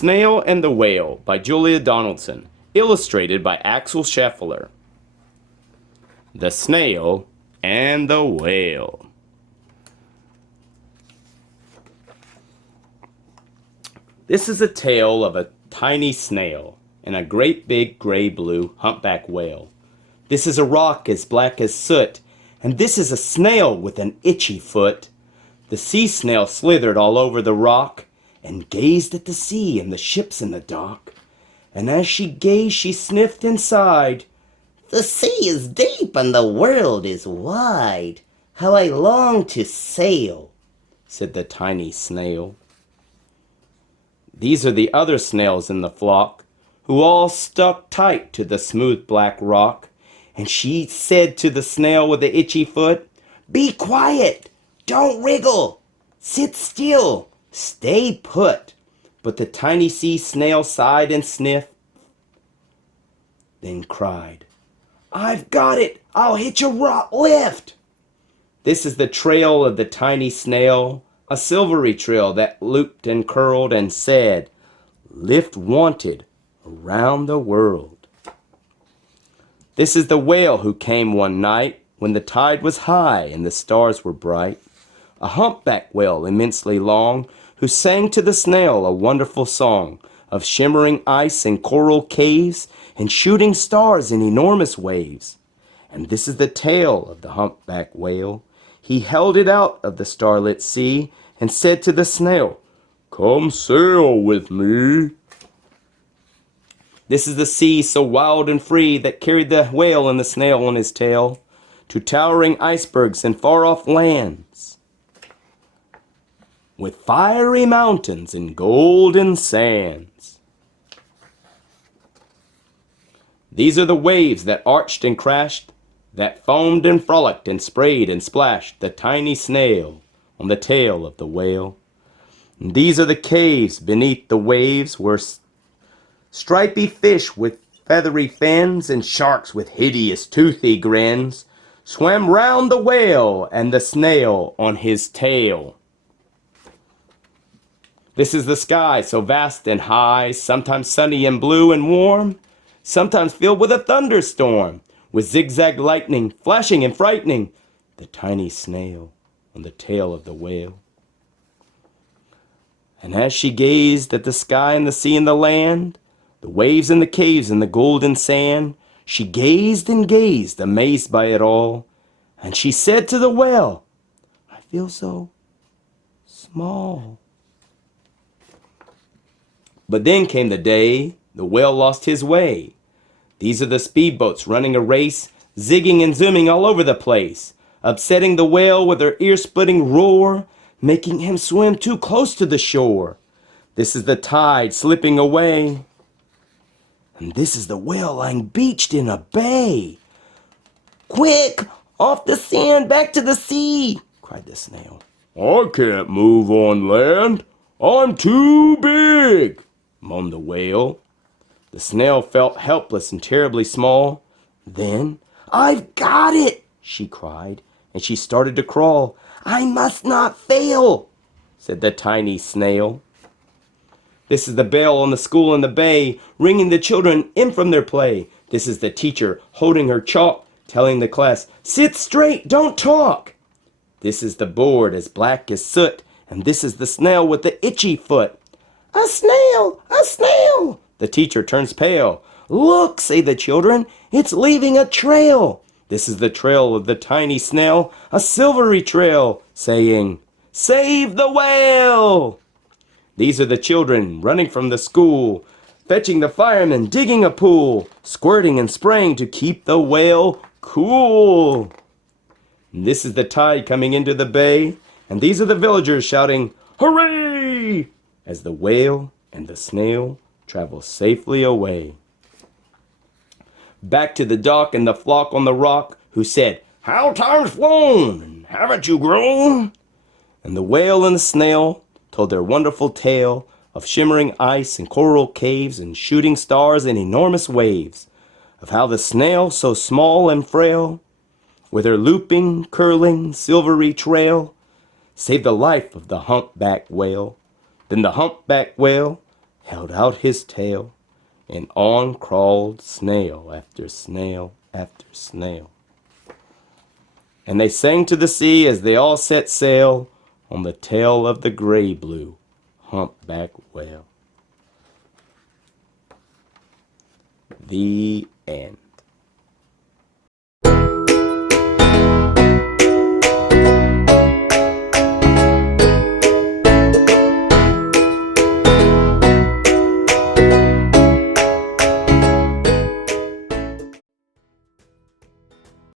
Snail and the Whale by Julia Donaldson, illustrated by Axel Scheffler. The Snail and the Whale. This is a tale of a tiny snail and a great big gray-blue humpback whale. This is a rock as black as soot, and this is a snail with an itchy foot. The sea snail slithered all over the rock and gazed at the sea and the ships in the dock. And as she gazed, she sniffed and sighed, "The sea is deep and the world is wide. How I long to sail," said the tiny snail. These are the other snails in the flock, who all stuck tight to the smooth black rock. And she said to the snail with the itchy foot, "Be quiet, don't wriggle, sit still, stay put." But the tiny sea snail sighed and sniffed, then cried, "I've got it, I'll hitch a rock lift." This is the trail of the tiny snail, a silvery trail that looped and curled and said, "Lift wanted around the world." This is the whale who came one night when the tide was high and the stars were bright. A humpback whale immensely long, who sang to the snail a wonderful song of shimmering ice and coral caves and shooting stars in enormous waves. And this is the tale of the humpback whale. He held it out of the starlit sea and said to the snail, "Come sail with me." This is the sea so wild and free that carried the whale and the snail on his tail to towering icebergs and far-off lands, with fiery mountains and golden sands. These are the waves that arched and crashed, that foamed and frolicked and sprayed and splashed the tiny snail on the tail of the whale. And these are the caves beneath the waves where stripy fish with feathery fins and sharks with hideous toothy grins swam round the whale and the snail on his tail. This is the sky so vast and high, sometimes sunny and blue and warm, sometimes filled with a thunderstorm, with zigzag lightning flashing and frightening the tiny snail on the tail of the whale. And as she gazed at the sky and the sea and the land, the waves and the caves and the golden sand, she gazed and gazed, amazed by it all. And she said to the whale, "I feel so small." But then came the day the whale lost his way. These are the speedboats running a race, zigging and zooming all over the place, upsetting the whale with their ear-splitting roar, making him swim too close to the shore. This is the tide slipping away. And this is the whale lying beached in a bay. "Quick, off the sand, back to the sea," cried the snail. "I can't move on land. I'm too big," moaned the whale. The snail felt helpless and terribly small. Then, "I've got it," she cried, and she started to crawl. "I must not fail," said the tiny snail. This is the bell on the school in the bay, ringing the children in from their play. This is the teacher holding her chalk, telling the class, "Sit straight, don't talk." This is the board as black as soot, and this is the snail with the itchy foot. "A snail, a snail!" The teacher turns pale. "Look," say the children, "it's leaving a trail." This is the trail of the tiny snail, a silvery trail, saying, "Save the whale!" These are the children running from the school, fetching the firemen, digging a pool, squirting and spraying to keep the whale cool. And this is the tide coming into the bay, and these are the villagers shouting, "Hooray!" as the whale and the snail travel safely away. Back to the dock and the flock on the rock, who said, "How time's flown, and haven't you grown?" And the whale and the snail told their wonderful tale of shimmering ice and coral caves and shooting stars in enormous waves, of how the snail, so small and frail, with her looping, curling, silvery trail, saved the life of the humpback whale. Then the humpback whale held out his tail, and on crawled snail after snail after snail. And they sang to the sea as they all set sail on the tail of the gray-blue humpback whale. The end.